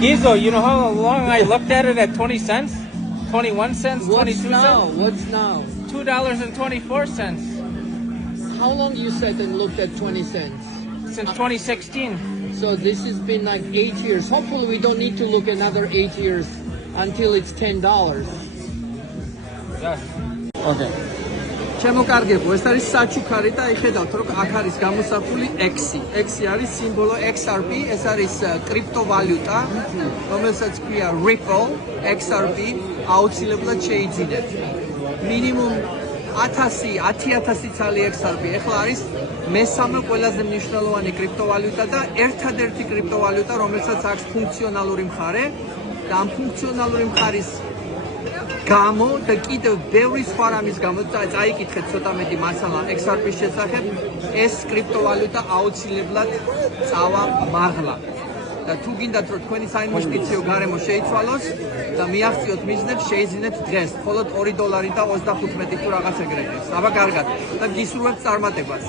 Gizo, you know how long I looked at it at 20 cents? 21 cents, 22 cents? What's now? $2.24. How long you sat and looked at 20 cents? Since 2016. So this has been like 8 years. Hopefully we don't need to look another 8 years until it's $10. Yes. Okay. შემოკარგებო, ეს არის საჩუქარი და ხედავთ რომ აქ არის გამოსახული X. X არის სიმბოლო XRP, ეს არის კრიპტოვალუტა, რომელსაც ქვია Ripple, XRP, აუცილებლად შეიძინეთ. მინიმუმ 10,000 ცალი XRP. ეხლა არის მესამე ყველაზე მნიშვნელოვანი კრიპტოვალუტა და ერთადერთი კრიპტოვალუტა, რომელსაც აქვს ფუნქციონალური მხარე და ამ ფუნქციონალური მხარის გამო და კიდევ ბევრი სხვა რამის გამო წაიკითხეთ ცოტა მეტი მასალა XRP-ის შესახებ, ეს კრიპტოვალუტა აუცილებლად წავა მაღლა. და თუ გინდათ რომ თქვენი საინვესტიციო გარემო შეიცვალოს და მიაღწიოთ მიზნებს, შეიძინეთ დღეს, მხოლოდ $2 და 35 თუ რაღაც ეგრეთს. აბა კარგად და გისურვებთ წარმატებას.